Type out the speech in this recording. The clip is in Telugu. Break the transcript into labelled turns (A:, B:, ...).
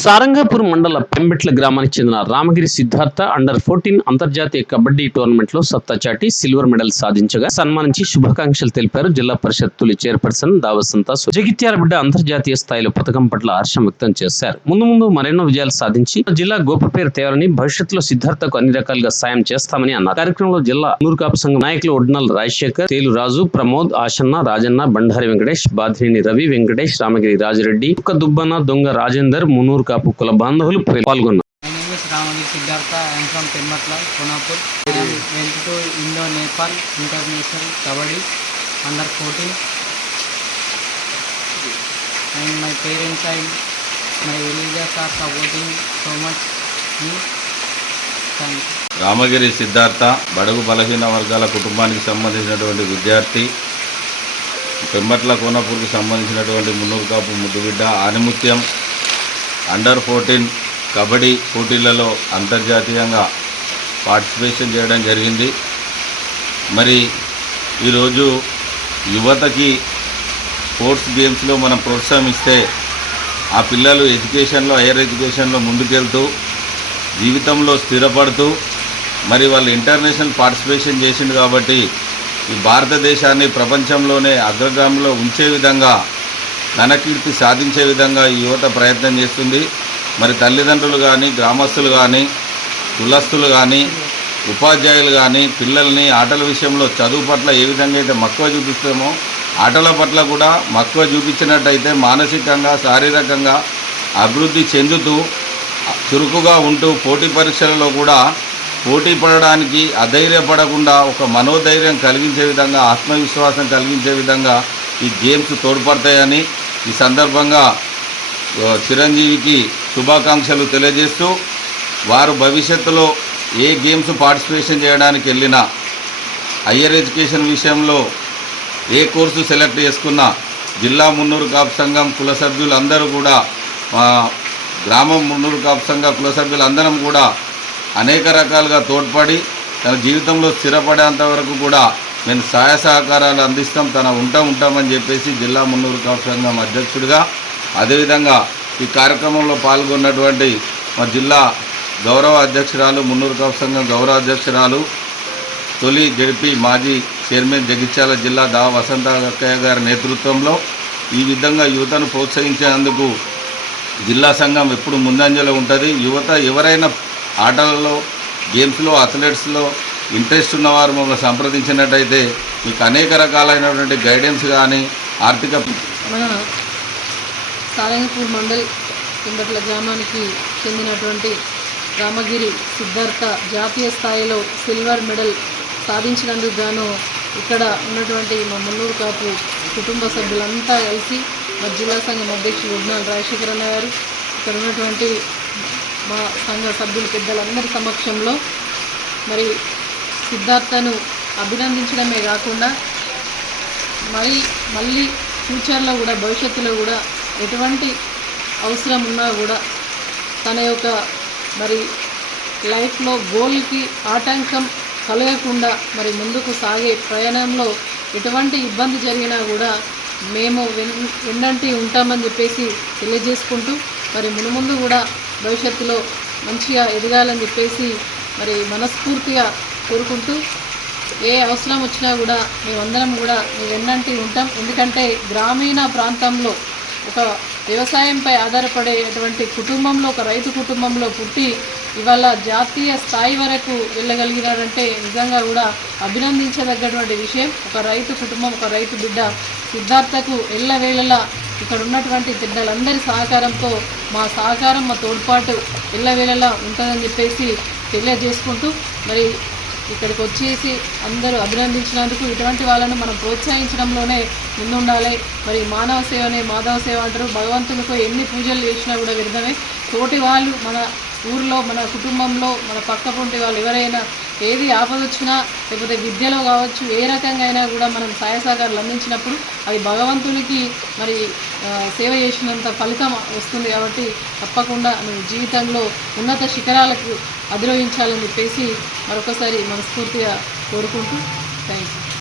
A: సారంగాపూర్ మండల పెంబెట్ల గ్రామానికి చెందిన రామగిరి సిద్ధార్థ అండర్ ఫోర్టీన్ అంతర్జాతీయ కబడ్డీ టోర్నమెంట్లో సత్తా చాటి సిల్వర్ మెడల్ సాధించగా సన్మానించి శుభాకాంక్షలు తెలిపారు జిల్లా పరిషత్ తొలి చైర్పర్సన్ దావసంత జగిత్యాల బిడ్డ అంతర్జాతీయ స్థాయిలో పథకం పట్ల హర్షం వ్యక్తం చేశారు. ముందు ముందు మరెన్నో విజయాలు సాధించి జిల్లా గొప్ప పేరు తేవాలని భవిష్యత్తులో సిద్ధార్థకు అన్ని రకాలుగా సాయం చేస్తామని అన్నారు. కార్యక్రమంలో జిల్లా నూరుకాపు సంఘం నాయకులు ఒడ్నల్ రాజశేఖర్ తేలు రాజు ప్రమోద్ ఆశన్న రాజన్న బండారి వెంకటేష్ బాధినేని రవి వెంకటేష్ రామగిరి రాజిరెడ్డి దుబ్బన దొంగ రాజేందర్ మునూర్ కాపు కుల బంధువులు పాల్గొన్నారు.
B: And my parents and my villagers are supporting so much
C: Ramagiri Siddhartha బడుగు బలహీన వర్గాల కుటుంబానికి సంబంధించినటువంటి విద్యార్థి పెంబట్ల కోనపూర్కి సంబంధించినటువంటి మున్నూరు కాపు ముద్దుబిడ్డ ఆనిముత్యం అండర్ ఫోర్టీన్ కబడ్డీ పోటీలలో అంతర్జాతీయంగా పార్టిసిపేషన్ చేయడం జరిగింది. మరి ఈరోజు యువతకి స్పోర్ట్స్ గేమ్స్లో మనం ప్రోత్సహిస్తే ఆ పిల్లలు ఎడ్యుకేషన్లో హైయర్ ఎడ్యుకేషన్లో ముందుకెళ్తూ జీవితంలో స్థిరపడుతూ మరి వాళ్ళు ఇంటర్నేషనల్ పార్టిసిపేషన్ చేసిండు కాబట్టి ఈ భారతదేశాన్ని ప్రపంచంలోనే అగ్రగామంలో ఉంచే విధంగా ఘనకీర్తి సాధించే విధంగా ఈ యువత ప్రయత్నం చేస్తుంది. మరి తల్లిదండ్రులు కానీ గ్రామస్తులు కానీ కులస్తులు కానీ ఉపాధ్యాయులు కానీ పిల్లల్ని ఆటల విషయంలో చదువు పట్ల ఏ విధంగా అయితే మక్కువ చూపిస్తామో ఆటల పట్ల కూడా మక్కువ చూపించినట్టయితే మానసికంగా శారీరకంగా అభివృద్ధి చెందుతూ చురుకుగా ఉంటూ పోటీ పరీక్షలలో కూడా పోటీ పడడానికి అధైర్యపడకుండా ఒక మనోధైర్యం కలిగించే విధంగా ఆత్మవిశ్వాసం కలిగించే విధంగా ఈ గేమ్స్ తోడ్పడతాయని ఈ సందర్భంగా చిరంజీవికి శుభాకాంక్షలు తెలియజేస్తూ వారు భవిష్యత్తులో ఏ గేమ్స్ పార్టిసిపేషన్ చేయడానికి వెళ్ళినా హయ్యర్ ఎడ్యుకేషన్ విషయంలో ఏ కోర్సు సెలెక్ట్ చేసుకున్నా జిల్లా మున్నూరు కాపు సంఘం కుల సభ్యులందరూ కూడా గ్రామం మున్నూరు కాపు సంఘ కుల సభ్యులందరం కూడా అనేక రకాలుగా తోడ్పడి తన జీవితంలో స్థిరపడేంత వరకు కూడా మేము సహాయ సహకారాలు అందిస్తాం తన ఉంటా ఉంటామని చెప్పేసి జిల్లా మున్నూరు కాపు సంఘం అధ్యక్షుడిగా అదేవిధంగా ఈ కార్యక్రమంలో పాల్గొన్నటువంటి మా జిల్లా గౌరవ అధ్యక్షురాలు మున్నూరు కాపు సంఘం గౌరవ అధ్యక్షురాలు తొలి జడిపి మాజీ చైర్మన్ జగిత్యాల జిల్లా దా వసంత అక్కయ్య గారి నేతృత్వంలో ఈ విధంగా యువతను ప్రోత్సహించేందుకు జిల్లా సంఘం ఎప్పుడు ముందంజలో ఉంటుంది. యువత ఎవరైనా ఆటలలో గేమ్స్లో అథ్లెట్స్లో ఇంట్రెస్ట్ ఉన్నవారు మమ్మల్ని సంప్రదించినట్టయితే మీకు అనేక రకాలైనటువంటి గైడెన్స్ కానీ ఆర్థిక
D: మన సారంగపూర్ మండల్ కిందట్ల గ్రామానికి చెందినటువంటి రామగిరి సిద్ధార్థ జాతీయ స్థాయిలో సిల్వర్ మెడల్ సాధించినందుకు గాను ఇక్కడ ఉన్నటువంటి మా మున్నూరు కాపు కుటుంబ సభ్యులంతా కలిసి మా జిల్లా సంఘం అధ్యక్షులు ఉడ్నాల్ రాజశేఖరన్న గారు ఇక్కడ ఉన్నటువంటి మా సంఘ సభ్యులు పెద్దలందరి సమక్షంలో మరి సిద్ధార్థను అభినందించడమే కాకుండా మరి మళ్ళీ ఫ్యూచర్లో కూడా భవిష్యత్తులో కూడా ఎటువంటి అవసరం ఉన్నా కూడా తన యొక్క మరి లైఫ్లో గోల్కి ఆటంకం కలగకుండా మరి ముందుకు సాగే ప్రయాణంలో ఎటువంటి ఇబ్బంది జరిగినా కూడా మేము వెన్ వెన్నంటి ఉంటామని చెప్పేసి తెలియజేసుకుంటూ మరి మునుముందు కూడా భవిష్యత్తులో మంచిగా ఎదగాలని చెప్పేసి మరి మనస్ఫూర్తిగా కోరుకుంటూ ఏ అవసరం వచ్చినా కూడా మేమందరం కూడా మీ వెన్నంటి ఉంటాం. ఎందుకంటే గ్రామీణ ప్రాంతంలో ఒక వ్యవసాయంపై ఆధారపడేటువంటి కుటుంబంలో ఒక రైతు కుటుంబంలో పుట్టి ఇవాళ జాతీయ స్థాయి వరకు వెళ్ళగలిగినారంటే నిజంగా కూడా అభినందించదగ్గటువంటి విషయం. ఒక రైతు కుటుంబం ఒక రైతు బిడ్డ సిద్ధార్థకు ఎల్లవేళలా ఇక్కడ ఉన్నటువంటి బిడ్డలందరి సహకారంతో మా సహకారం మా తోడ్పాటు ఎల్లవేళలా ఉంటుందని చెప్పేసి తెలియజేసుకుంటూ మరి ఇక్కడికి వచ్చేసి అందరూ అభినందించినందుకు ఇటువంటి వాళ్ళను మనం ప్రోత్సహించడంలోనే ముందుండాలి. మరి మానవ సేవనే మాధవ సేవ అంటారు. భగవంతునితో ఎన్ని పూజలు చేసినా కూడా విరుదమే తోటి వాళ్ళు మన ఊర్లో మన కుటుంబంలో మన పక్క వాళ్ళు ఎవరైనా ఏది ఆపద వచ్చినా లేకపోతే విద్యలో కావచ్చు ఏ రకంగా అయినా కూడా మనం సహాయ సహకారాలు అందించినప్పుడు అది భగవంతునికి మరి సేవ చేసినంత ఫలితం వస్తుంది కాబట్టి తప్పకుండా నువ్వు జీవితంలో ఉన్నత శిఖరాలకు అధిరోహించాలని చెప్పేసి మరొకసారి మనస్ఫూర్తిగా కోరుకుంటూ థ్యాంక్ యూ